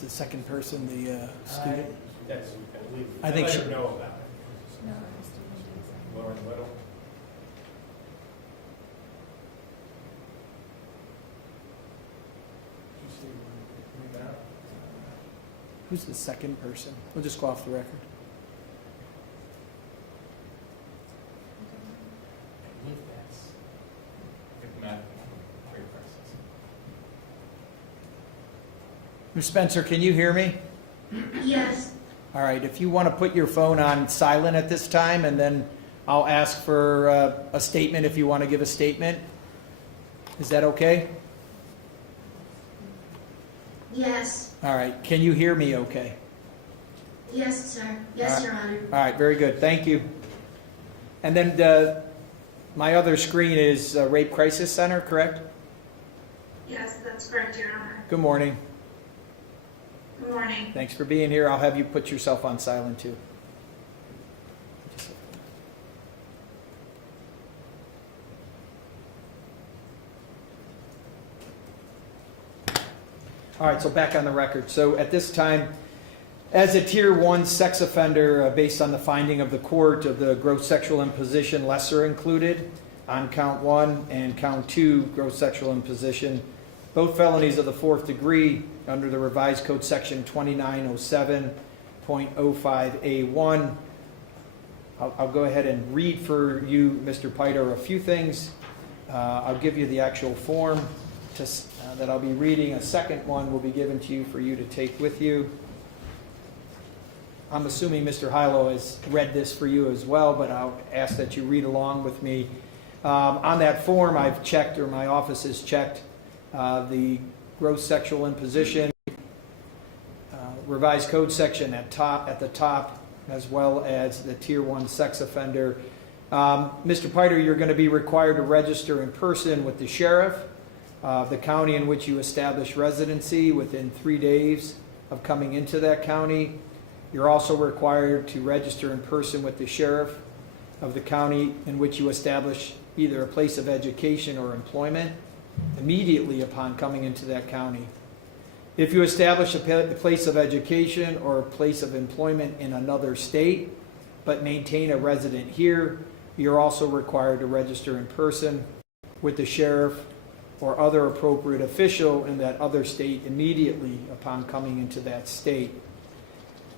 Is the second person the student? Yes, I believe. I think let she- her know about it. No, the student is. Lauren Little. Who's the second person? We'll just go off the record. I believe that's. If not, great process. Ms. Spencer, can you hear me? Yes. All right, if you want to put your phone on silent at this time, and then I'll ask for a statement if you want to give a statement. Is that okay? Yes. All right, can you hear me okay? Yes, sir. Yes, All Your Honor. All right, very good, thank you. And then my other screen is Rape Crisis Center, correct? Yes, that's correct, Your Honor. Good morning. Good morning. Thanks for being here. I'll have you put yourself on silent too. All right, so back on the record. So at this time, as a Tier 1 sex offender, based on the finding of the court of the gross sexual imposition, lesser included, on count 1 and count 2, gross sexual imposition, both felonies of the 4th degree under the revised code section 2907.05A1. I'll go ahead and read for you, Mr. Piter, a few things. I'll give you the actual form that I'll be reading. A second one will be given to you for you to take with you. I'm assuming Mr. Hilo has read this for you as well, but I'll ask that you read along with me. On that form, I've checked, or my office has checked, the gross sexual imposition, revised code section at the top, as well as the Tier 1 sex offender. Mr. Piter, you're going to be required to register in person with the sheriff of the county in which you establish residency within 3 days of coming into that county. You're also required to register in person with the sheriff of the county in which you establish either a place of education or employment immediately upon coming into that county. If you establish a place of education or a place of employment in another state, but maintain a resident here, you're also required to register in person with the sheriff or other appropriate official in that other state immediately upon coming into that state.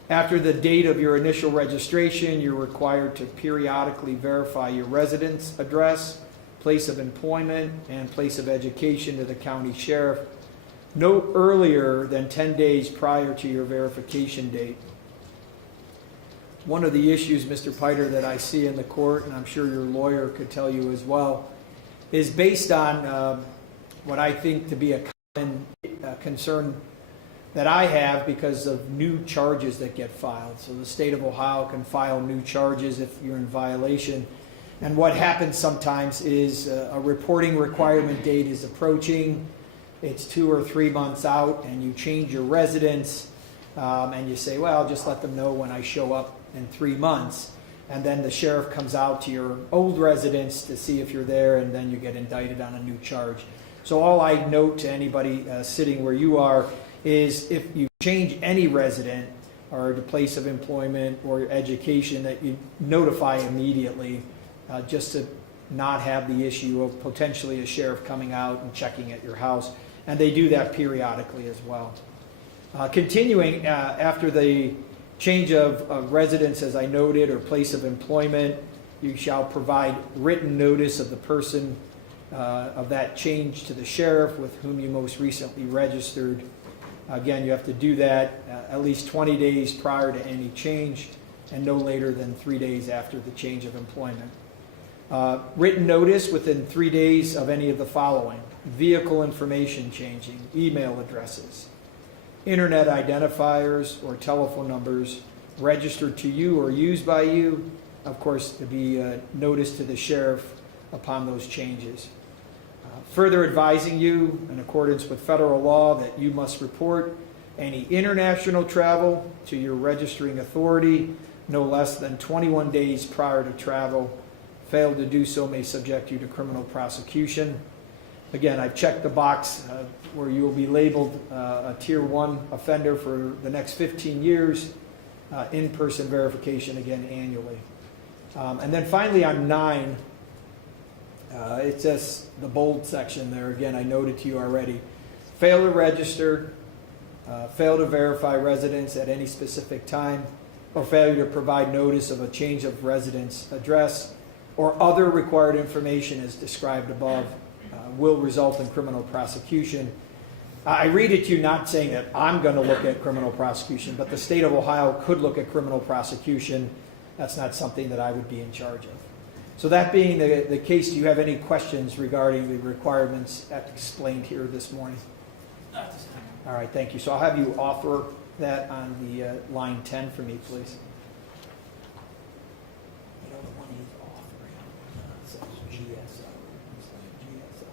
After the date of your initial registration, you're required to periodically verify your residence address, place of employment, and place of education to the county sheriff no earlier than 10 days prior to your verification date. One of the issues, Mr. Piter, that I see in the court, and I'm sure your lawyer could tell you as well, is based on what I think to be a common concern that I have because of new charges that get filed. So the state of Ohio can file new charges if you're in violation. And what happens sometimes is a reporting requirement date is approaching. It's 2 or 3 months out, and you change your residence, and you say, well, I'll just let them know when I show up in 3 months. And then the sheriff comes out to your old residence to see if you're there, and then you get indicted on a new charge. So all I note to anybody sitting where you are is if you change any resident or the place of employment or education, that you notify immediately, just to not have the issue of potentially a sheriff coming out and checking at your house. And they do that periodically as well. Continuing, after the change of residence, as I noted, or place of employment, you shall provide written notice of the person of that change to the sheriff with whom you most recently registered. Again, you have to do that at least 20 days prior to any change and no later than 3 days after the change of employment. Written notice within 3 days of any of the following: vehicle information changing, email addresses, internet identifiers or telephone numbers registered to you or used by you, of course, to be noticed to the sheriff upon those changes. Further advising you, in accordance with federal law, that you must report any international travel to your registering authority no less than 21 days prior to travel. Fail to do so may subject you to criminal prosecution. Again, I've checked the box where you will be labeled a Tier 1 offender for the next 15 years, in-person verification again annually. And then finally on 9, it says the bold section there, again, I noted to you already. Fail to register, fail to verify residence at any specific time, or failure to provide notice of a change of residence address, or other required information as described above, will result in criminal prosecution. I read it to you not saying that I'm going to look at criminal prosecution, but the state of Ohio could look at criminal prosecution. That's not something that I would be in charge of. So that being the case, do you have any questions regarding the requirements explained here this morning? All right, thank you. So I'll have you offer that on the line 10 for me, please. You know, the one he's offering says GSO. It's like GSI.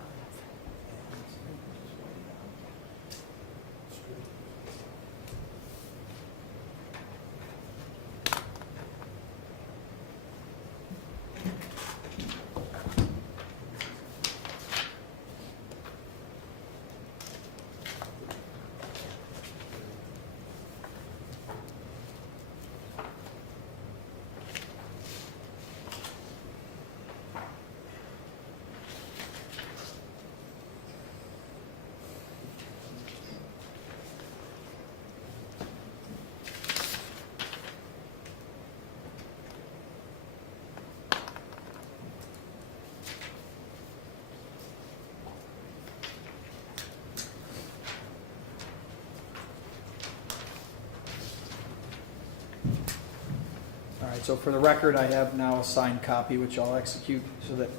All right, so for the record, I have now a signed copy, which I'll execute so that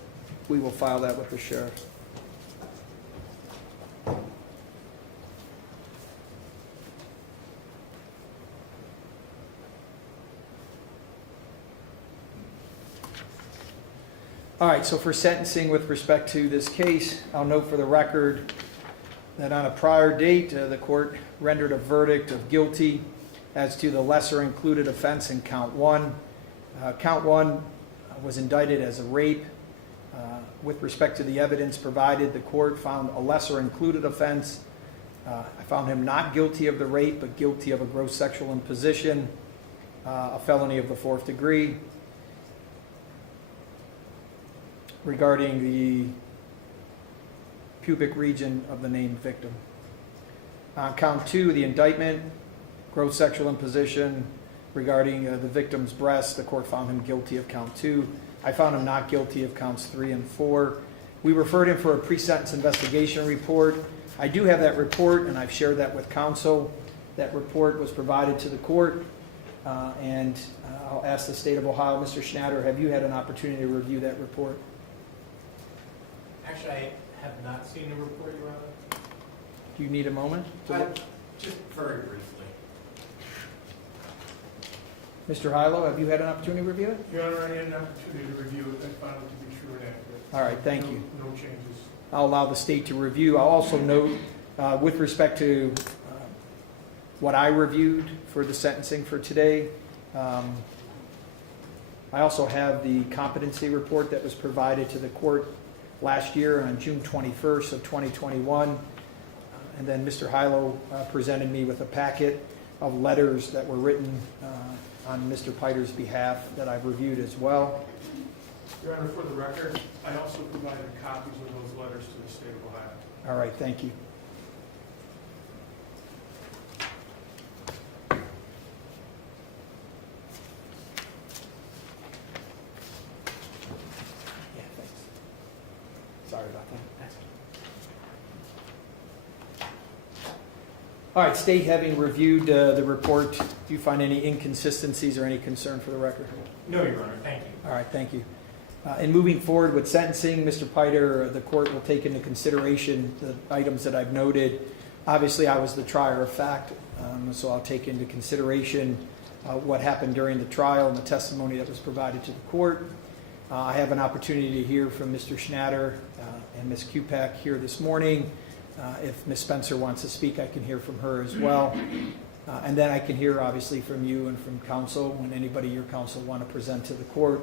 we will file that with the sheriff. All right, so for sentencing with respect to this case, I'll note for the record that on a prior date, the court rendered a verdict of guilty as to the lesser included offense in count 1. Count 1 was indicted as a rape. With respect to the evidence provided, the court found a lesser included offense. I found him not guilty of the rape, but guilty of a gross sexual imposition, a felony of the 4th degree. Regarding the pubic region of the named victim. On count 2, the indictment, gross sexual imposition regarding the victim's breast, the court found him guilty of count 2. I found him not guilty of counts 3 and 4. We referred him for a pre-sentence investigation report. I do have that report, and I've shared that with counsel. That report was provided to the court, and I'll ask the state of Ohio, Mr. Schnatter, have you had an opportunity to review that report? Actually, I have not seen the report, Your Honor. Do you need a moment to look? Just very briefly. Mr. Hilo, have you had an opportunity to review it? Your Honor, I had an opportunity to review it. I found it to be true and accurate. All right, thank you. No changes. I'll allow the state to review. I'll also note, with respect to what I reviewed for the sentencing for today, I also have the competency report that was provided to the court last year on June 21st of 2021. And then Mr. Hilo presented me with a packet of letters that were written on Mr. Piter's behalf that I've reviewed as well. Your Honor, for the record, I also provided copies of those letters to the state of Ohio. All right, thank you. Yeah, thanks. Sorry about that. All right, state, having reviewed the report, do you find any inconsistencies or any concern for the record? No, Your Honor, thank you. All right, thank you. In moving forward with sentencing, Mr. Piter, the court will take into consideration the items that I've noted. Obviously, I was the trier of fact, so I'll take into consideration what happened during the trial and the testimony that was provided to the court. I have an opportunity to hear from Mr. Schnatter and Ms. Kupak here this morning. If Ms. Spencer wants to speak, I can hear from her as well. And then I can hear, obviously, from you and from counsel when anybody your counsel want to present to the court.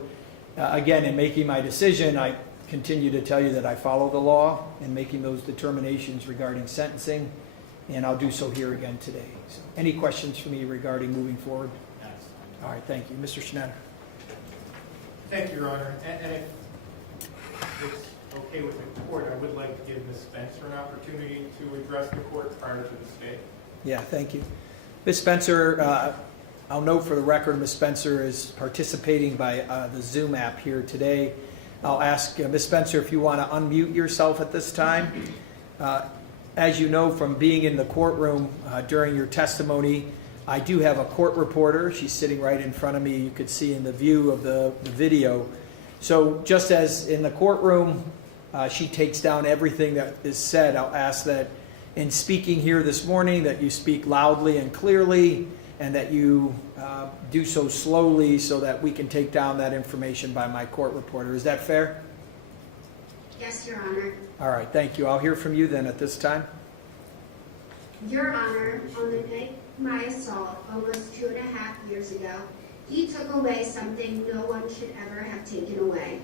Again, in making my decision, I continue to tell you that I follow the law in making those determinations regarding sentencing, and I'll do so here again today. So, any questions for me regarding moving forward? That's All right, thank you. Mr. Schneider. Thank you, Your Honor. And if it's okay with the court, I would like to give Ms. Spencer an opportunity to address the court prior to the state. Yeah, thank you. Ms. Spencer, I'll note for the record, Ms. Spencer is participating by the Zoom app here today. I'll ask Ms. Spencer if you want to unmute yourself at this time. As you know from being in the courtroom during your testimony, I do have a court reporter. She's sitting right in front of me. You could see in the view of the video. So just as in the courtroom, she takes down everything that is said, I'll ask that in speaking here this morning that you speak loudly and clearly, and that you do so slowly so that we can take down that information by my court reporter. Is that fair? Yes, Your Honor. All right, thank you. I'll hear from you then at this time. Your Honor, on the night of my assault, almost 2.5 years ago, he took away something no one should ever have taken away.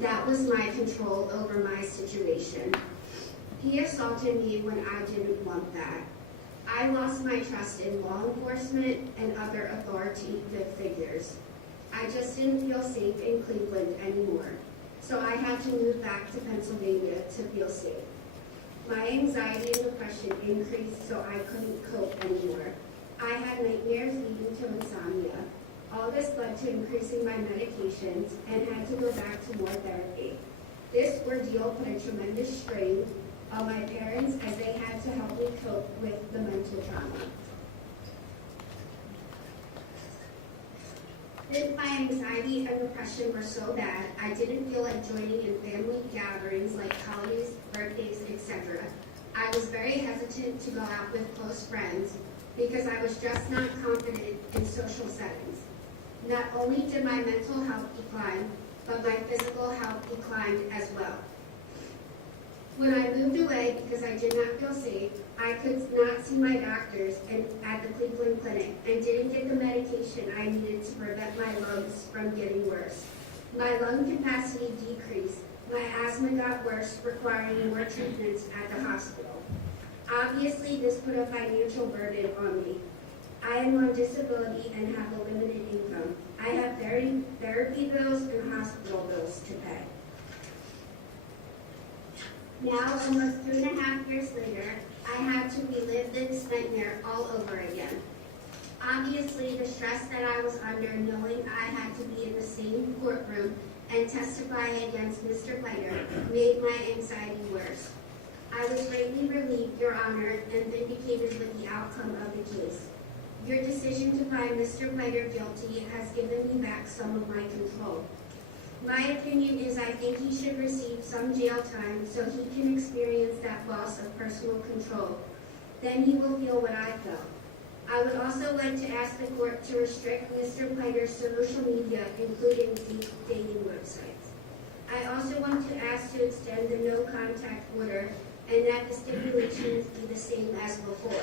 That was my control over my situation. He assaulted me when I didn't want that. I lost my trust in law enforcement and other authoritative figures. I just didn't feel safe in Cleveland anymore, so I had to move back to Pennsylvania to feel safe. My anxiety and depression increased, so I couldn't cope anymore. I had nightmares leading to insomnia. All this led to increasing my medications and had to go back to more therapy. This ordeal put a tremendous strain on my parents as they had to help me cope with the mental trauma. Since my anxiety and depression were so bad, I didn't feel like joining in family gatherings like holidays, birthdays, etc. I was very hesitant to go out with close friends because I was just not confident in social settings. Not only did my mental health decline, but my physical health declined as well. When I moved away because I did not feel safe, I could not see my doctors at the Cleveland Clinic and didn't get the medication I needed to prevent my lungs from getting worse. My lung capacity decreased. My asthma got worse, requiring more treatments at the hospital. Obviously, this put a financial burden on me. I am on disability and have a limited income. I have therapy bills and hospital bills to pay. Now, almost 2.5 years later, I had to relive this nightmare all over again. Obviously, the stress that I was under knowing I had to be in the same courtroom and testify against Mr. Piter made my anxiety worse. I was greatly relieved, Your Honor, and vindicated with the outcome of the case. Your decision to find Mr. Piter guilty has given me back some of my control. My opinion is I think he should receive some jail time so he can experience that loss of personal control. Then he will feel what I felt. I would also like to ask the court to restrict Mr. Piter's social media, including dating websites. I also want to ask to extend the no contact order and that the stipulations be the same as before.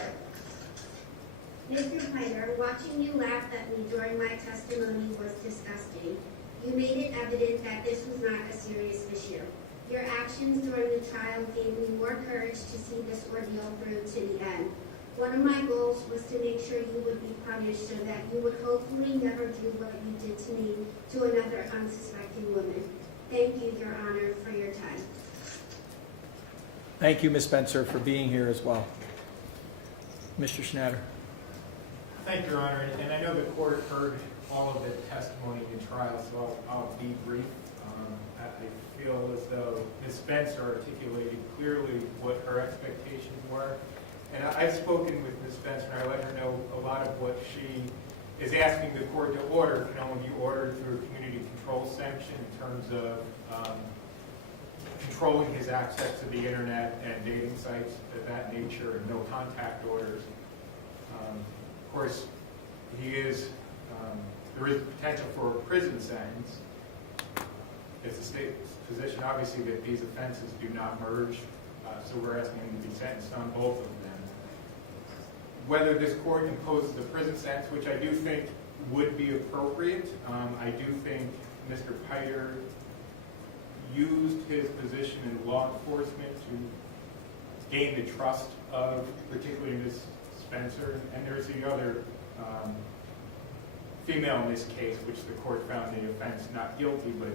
Mr. Piter, watching you laugh at me during my testimony was disgusting. You made it evident that this was not a serious issue. Your actions during the trial gave me more courage to see this ordeal through to the end. One of my goals was to make sure you would be punished so that you would hopefully never do what you did to me to another unsuspecting woman. Thank you, Your Honor, for your time. Thank you, Ms. Spencer, for being here as well. Mr. Schneider. Thank you, Your Honor, and I know the court heard all of the testimony in trial, so I'll be brief. I feel as though Ms. Spencer articulated clearly what her expectations were. And I've spoken with Ms. Spencer, and I let her know a lot of what she is asking the court to order can only be ordered through a community control sanction in terms of controlling his access to the internet and dating sites of that nature, and no contact orders. Of course, there is potential for a prison sentence. It's the state's position, obviously, that these offenses do not merge, so we're asking him to be sentenced on both of them. Whether this court imposes a prison sentence, which I do think would be appropriate, I do think Mr. Piter used his position in law enforcement to gain the trust of particularly Ms. Spencer. And there's the other female in this case, which the court found the offense not guilty, but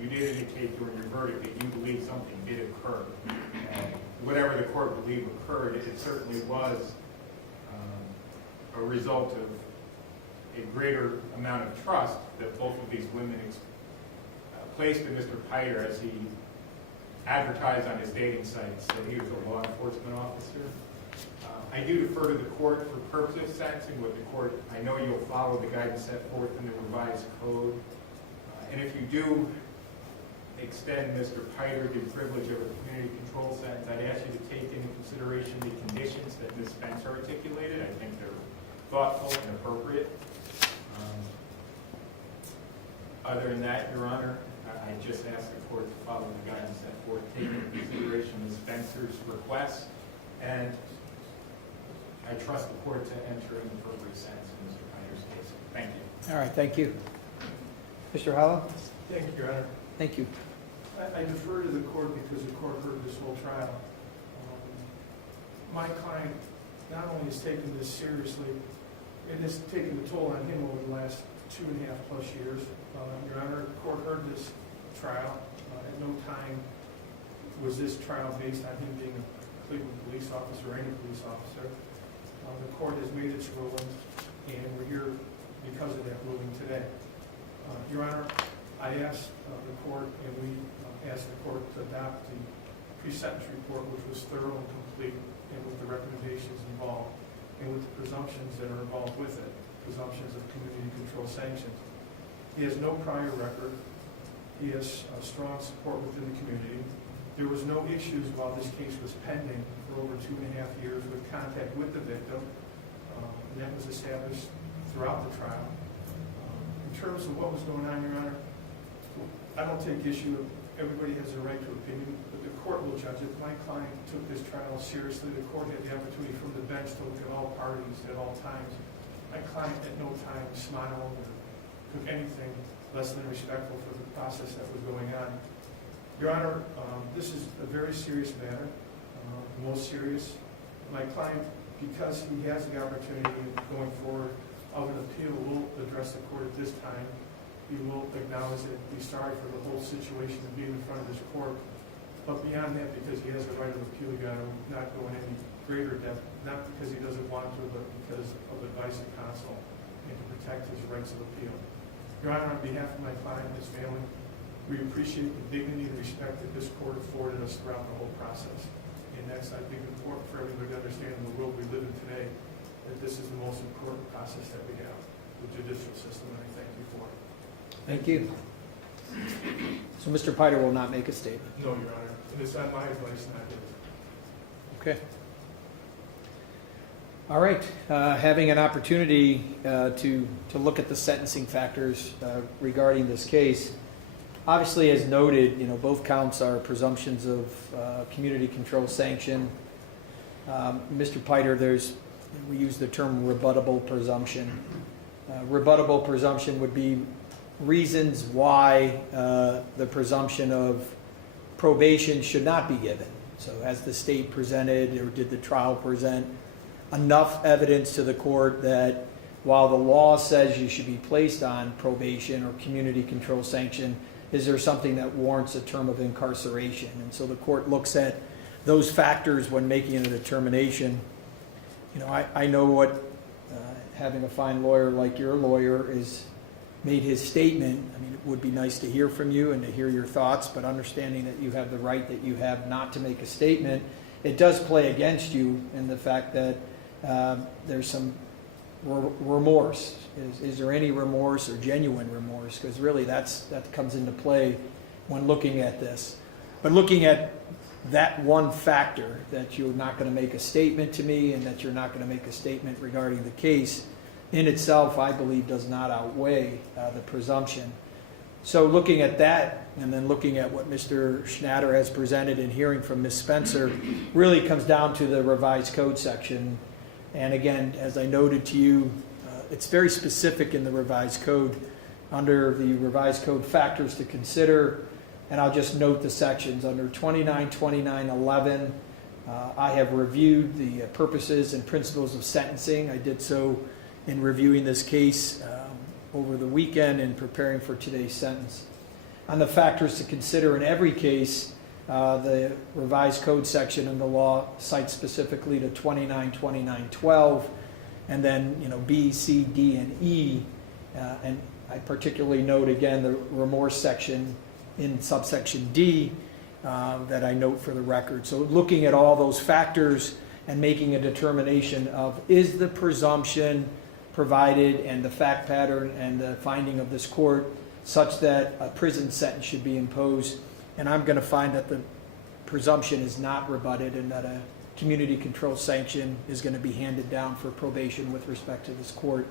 you did indicate during your verdict that you believe something did occur. And whatever the court believed occurred, it certainly was a result of a greater amount of trust that both of these women placed in Mr. Piter as he advertised on his dating sites that he was a law enforcement officer. I do defer to the court for purposes of sentencing what the court, I know you'll follow the guidance set forth in the revised code. And if you do extend Mr. Piter the privilege of a community control sentence, I'd ask you to take into consideration the conditions that Ms. Spencer articulated. I think they're thoughtful and appropriate. Other than that, Your Honor, I just ask the court to follow the guidance set forth, take into consideration Ms. Spencer's requests, and I trust the court to enter an appropriate sentence in Mr. Piter's case. Thank you. All right, thank you. Mr. Hollow? Thank you, Your Honor. Thank you. I defer to the court because the court heard this whole trial. My client not only has taken this seriously, it has taken a toll on him over the last 2.5+ years. Your Honor, the court heard this trial. At no time was this trial based on him being a Cleveland police officer or any police officer. The court has made its ruling, and we're here because of that ruling today. Your Honor, I asked the court, and we asked the court to adopt the pre-sentence report, which was thorough and complete, and with the recommendations involved, and with the presumptions that are involved with it, presumptions of community control sanctions. He has no prior record. He has strong support within the community. There was no issues while this case was pending for over 2.5 years with contact with the victim. And that was established throughout the trial. In terms of what was going on, Your Honor, I don't take issue. Everybody has a right to opinion, but the court will judge it. My client took this trial seriously. The court had the opportunity from the bench to look at all parties at all times. My client at no time smiled or took anything less than respectful for the process that was going on. Your Honor, this is a very serious matter, most serious. My client, because he has the opportunity going forward of an appeal, will address the court at this time. He will acknowledge that he's sorry for the whole situation of being in front of this court. But beyond that, because he has the right of appeal, he got to not go in any greater depth, not because he doesn't want to, but because of advice of counsel and to protect his rights of appeal. Your Honor, on behalf of my client and his family, we appreciate the dignity and respect that this court afforded us throughout the whole process. And that's, I think, important for everybody to understand in the world we live in today, that this is the most important process that we have, the judicial system, and I thank you for it. Thank you. So Mr. Piter will not make a statement. No, Your Honor, and it's on my advice, not his. Okay. All right. Having an opportunity to look at the sentencing factors regarding this case, obviously, as noted, both counts are presumptions of community control sanction. Mr. Piter, we use the term rebuttable presumption. Rebuttable presumption would be reasons why the presumption of probation should not be given. So has the state presented, or did the trial present enough evidence to the court that while the law says you should be placed on probation or community control sanction, is there something that warrants a term of incarceration? And so the court looks at those factors when making a determination. I know what having a fine lawyer like your lawyer is made his statement. I mean, it would be nice to hear from you and to hear your thoughts, but understanding that you have the right that you have not to make a statement, it does play against you in the fact that there's some remorse. Is there any remorse or genuine remorse? Because really that comes into play when looking at this. But looking at that one factor, that you're not going to make a statement to me and that you're not going to make a statement regarding the case, in itself, I believe, does not outweigh the presumption. So looking at that, and then looking at what Mr. Schnatter has presented and hearing from Ms. Spencer, really comes down to the revised code section. And again, as I noted to you, it's very specific in the revised code. Under the revised code factors to consider, and I'll just note the sections. Under 29, 29, 11, I have reviewed the purposes and principles of sentencing. I did so in reviewing this case over the weekend and preparing for today's sentence. On the factors to consider in every case, the revised code section in the law cites specifically to 29, 29, 12, and then B, C, D, and E. And I particularly note again the remorse section in subsection D that I note for the record. So looking at all those factors and making a determination of is the presumption provided and the fact pattern and the finding of this court such that a prison sentence should be imposed. And I'm going to find that the presumption is not rebutted and that a community control sanction is going to be handed down for probation with respect to this court.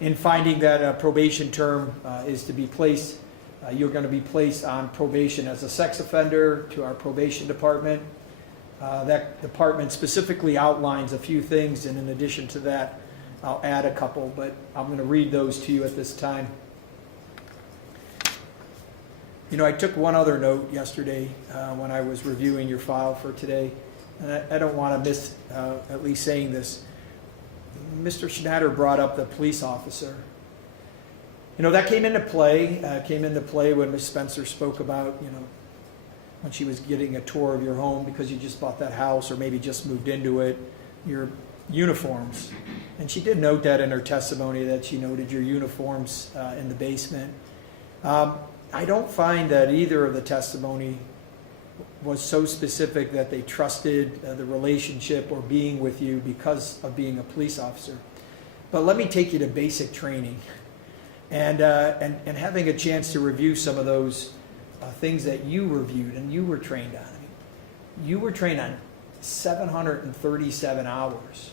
In finding that a probation term is to be placed, you're going to be placed on probation as a sex offender to our probation department. That department specifically outlines a few things, and in addition to that, I'll add a couple, but I'm going to read those to you at this time. I took one other note yesterday when I was reviewing your file for today, and I don't want to miss at least saying this. Mr. Schneider brought up the police officer. That came into play when Ms. Spencer spoke about, when she was getting a tour of your home because you just bought that house or maybe just moved into it, your uniforms. And she did note that in her testimony that she noted your uniforms in the basement. I don't find that either of the testimony was so specific that they trusted the relationship or being with you because of being a police officer. But let me take you to basic training and having a chance to review some of those things that you reviewed and you were trained on. You were trained on 737 hours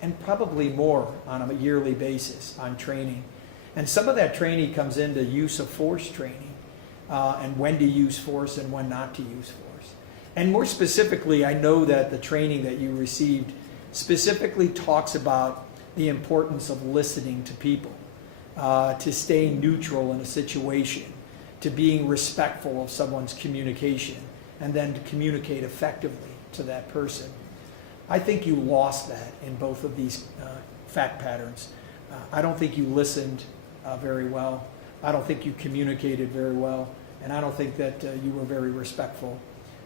and probably more on a yearly basis on training. And some of that training comes into use of force training and when to use force and when not to use force. And more specifically, I know that the training that you received specifically talks about the importance of listening to people, to staying neutral in a situation, to being respectful of someone's communication, and then to communicate effectively to that person. I think you lost that in both of these fact patterns. I don't think you listened very well. I don't think you communicated very well. And I don't think that you were very respectful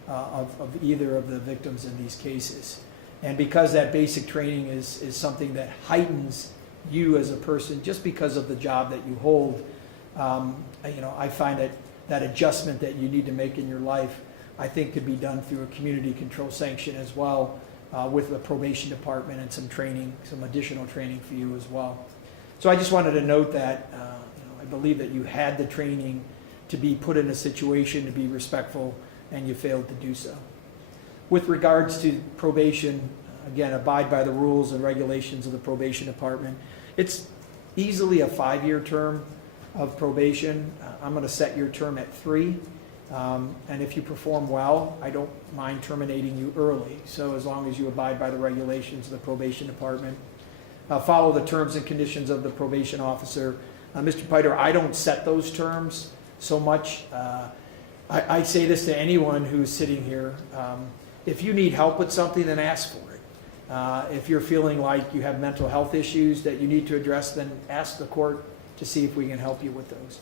of either of the victims in these cases. And because that basic training is something that heightens you as a person just because of the job that you hold, I find that adjustment that you need to make in your life, I think could be done through a community control sanction as well with the probation department and some training, some additional training for you as well. So I just wanted to note that I believe that you had the training to be put in a situation to be respectful, and you failed to do so. With regards to probation, again, abide by the rules and regulations of the probation department. It's easily a 5-year term of probation. I'm going to set your term at 3. And if you perform well, I don't mind terminating you early. So as long as you abide by the regulations of the probation department, follow the terms and conditions of the probation officer. Mr. Piter, I don't set those terms so much. I say this to anyone who's sitting here. If you need help with something, then ask for it. If you're feeling like you have mental health issues that you need to address, then ask the court to see if we can help you with those.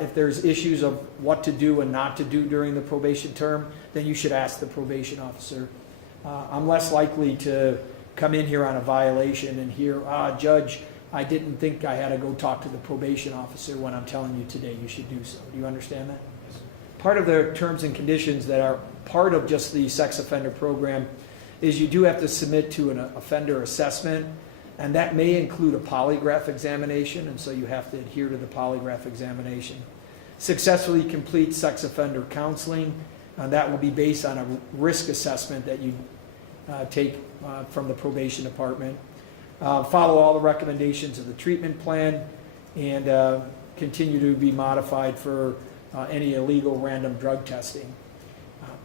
If there's issues of what to do and not to do during the probation term, then you should ask the probation officer. I'm less likely to come in here on a violation and hear, Judge, I didn't think I had to go talk to the probation officer when I'm telling you today you should do so. Do you understand that? Part of the terms and conditions that are part of just the sex offender program is you do have to submit to an offender assessment, and that may include a polygraph examination, and so you have to adhere to the polygraph examination. Successfully complete sex offender counseling, and that will be based on a risk assessment that you take from the probation department. Follow all the recommendations of the treatment plan, and continue to be modified for any illegal random drug testing.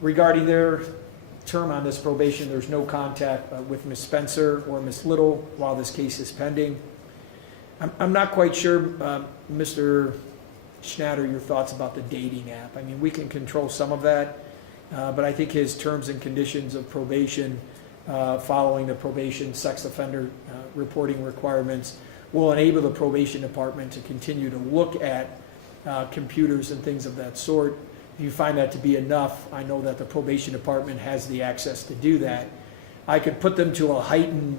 Regarding their term on this probation, there's no contact with Ms. Spencer or Ms. Little while this case is pending. I'm not quite sure, Mr. Schnatter your thoughts about the dating app. I mean, we can control some of that, but I think his terms and conditions of probation, following the probation sex offender reporting requirements, will enable the probation department to continue to look at computers and things of that sort. If you find that to be enough, I know that the probation department has the access to do that. I could put them to a heightened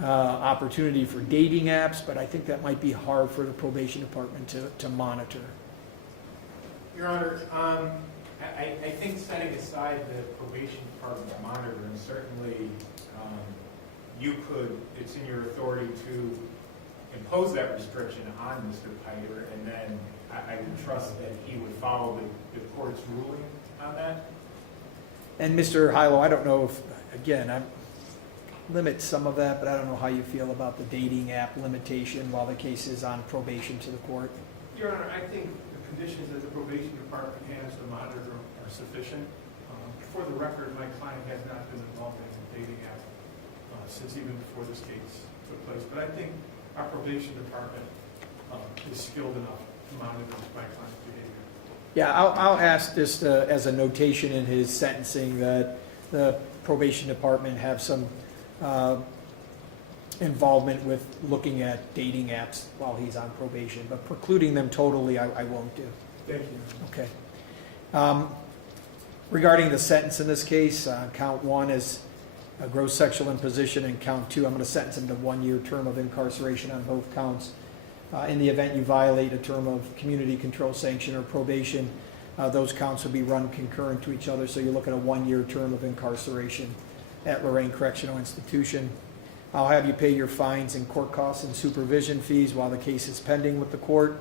opportunity for dating apps, but I think that might be hard for the probation department to monitor. Your Honor, I think setting aside the probation department monitoring, certainly you could, it's in your authority to impose that restriction on Mr. Piter, and then I would trust that he would follow the court's ruling on that. And Mr. Hilo, I don't know if, again, I'm limit some of that, but I don't know how you feel about the dating app limitation while the case is on probation to the court. Your Honor, I think the conditions that the probation department has to monitor are sufficient. For the record, my client has not been involved in the dating app since even before this case took place. But I think our probation department is skilled enough to monitor my client's behavior. Yeah, I'll ask just as a notation in his sentencing that the probation department have some involvement with looking at dating apps while he's on probation, but precluding them totally, I won't do. Thank you. Okay. Regarding the sentence in this case, count 1 is a gross sexual imposition, and count 2, I'm going to sentence him to 1-year term of incarceration on both counts. In the event you violate a term of community control sanction or probation, those counts will be run concurrent to each other, so you look at a 1-year term of incarceration at Lorraine Correctional Institution. I'll have you pay your fines and court costs and supervision fees while the case is pending with the court.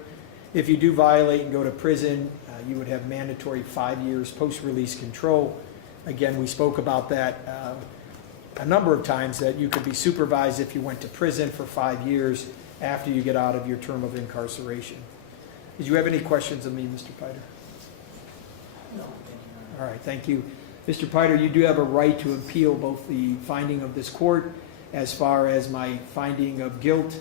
If you do violate and go to prison, you would have mandatory 5 years post-release control. Again, we spoke about that a number of times, that you could be supervised if you went to prison for 5 years after you get out of your term of incarceration. Did you have any questions of me, Mr. Piter? No, thank you. All right, thank you. Mr. Piter, you do have a right to appeal both the finding of this court as far as my finding of guilt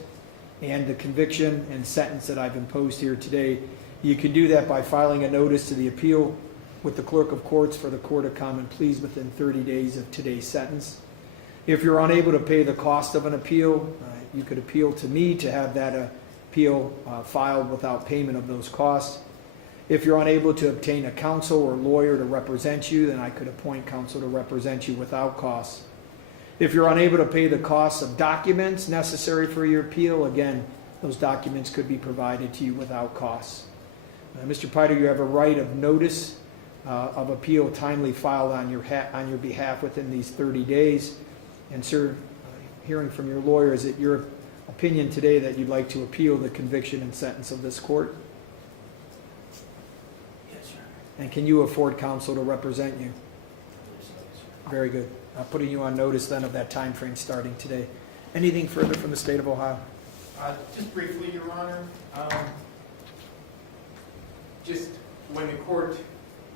and the conviction and sentence that I've imposed here today. You can do that by filing a notice to the appeal with the clerk of courts for the Court of Common Pleas within 30 days of today's sentence. If you're unable to pay the cost of an appeal, you could appeal to me to have that appeal filed without payment of those costs. If you're unable to obtain a counsel or lawyer to represent you, then I could appoint counsel to represent you without costs. If you're unable to pay the costs of documents necessary for your appeal, again, those documents could be provided to you without costs. Mr. Piter, you have a right of notice of appeal timely filed on your behalf within these 30 days. And sir, hearing from your lawyer, is it your opinion today that you'd like to appeal the conviction and sentence of this court? Yes, sir. And can you afford counsel to represent you? Yes, sir. Very good. Putting you on notice then of that time frame starting today. Anything further from the state of Ohio? Just briefly, Your Honor, just when the court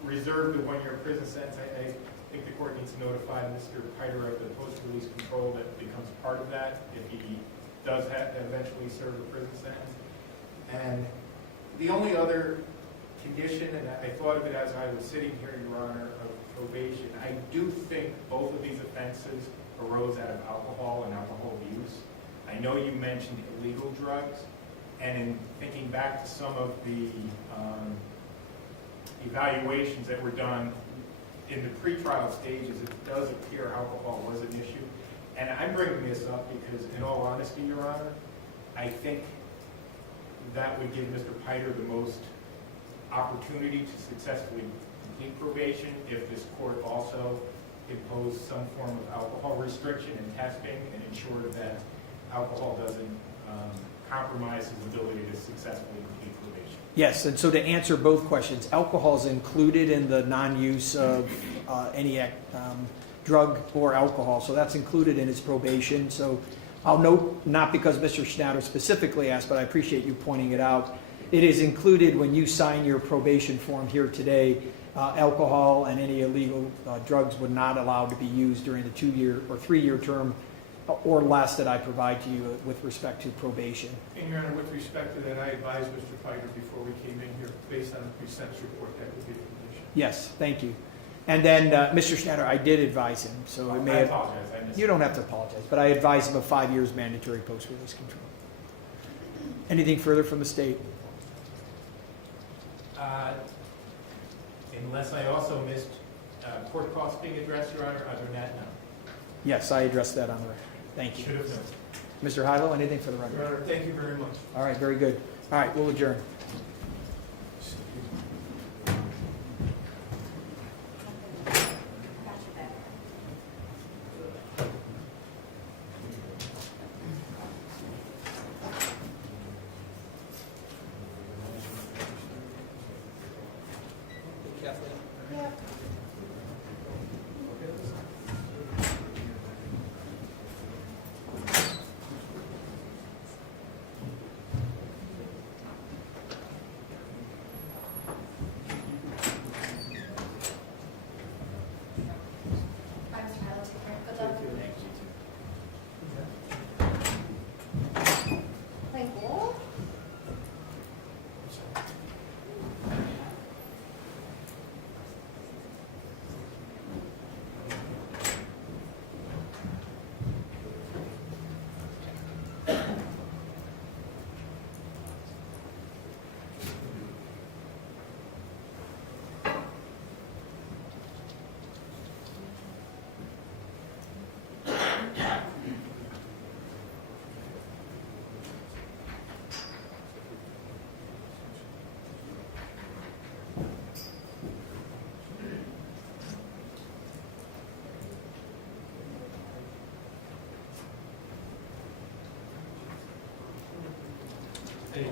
reserved the 1-year prison sentence, I think the court needs to notify Mr. Piter of the post-release control that becomes part of that if he does eventually serve a prison sentence. And the only other condition, and I thought of it as I was sitting here, Your Honor, of probation, I do think both of these offenses arose out of alcohol and alcohol abuse. I know you mentioned illegal drugs, and in thinking back to some of the evaluations that were done in the pretrial stages, it does appear alcohol was an issue. And I'm bringing this up because, in all honesty, Your Honor, I think that would give Mr. Piter the most opportunity to successfully complete probation if this court also imposed some form of alcohol restriction and testing and ensured that alcohol doesn't compromise his ability to successfully complete probation. Yes, and so to answer both questions, alcohol is included in the non-use of any drug or alcohol, so that's included in his probation. So I'll note, not because Mr. Schnatter specifically asked, but I appreciate you pointing it out. It is included when you sign your probation form here today. Alcohol and any illegal drugs would not allow to be used during the 2-year or 3-year term or less that I provide to you with respect to probation. And Your Honor, with respect to that, I advised Mr. Piter before we came in here, based on the pre-sentence report, that would be the condition. Yes, thank you. And then, Mr. Schnatter, I did advise him, so it I may have, apologize, I missed. you don't have to apologize, but I advised him of 5 years mandatory post-release control. Anything further from the state? Unless I also missed court costs being addressed, Your Honor, other than that, no. Yes, I addressed that on the record. Thank you. Should have known. Mr. Heidel, anything for the record? Your Honor, thank you very much. All right, very good. All right, we'll adjourn. Bye, Mr. Hyla, take care. Good luck. Thank you. Hey.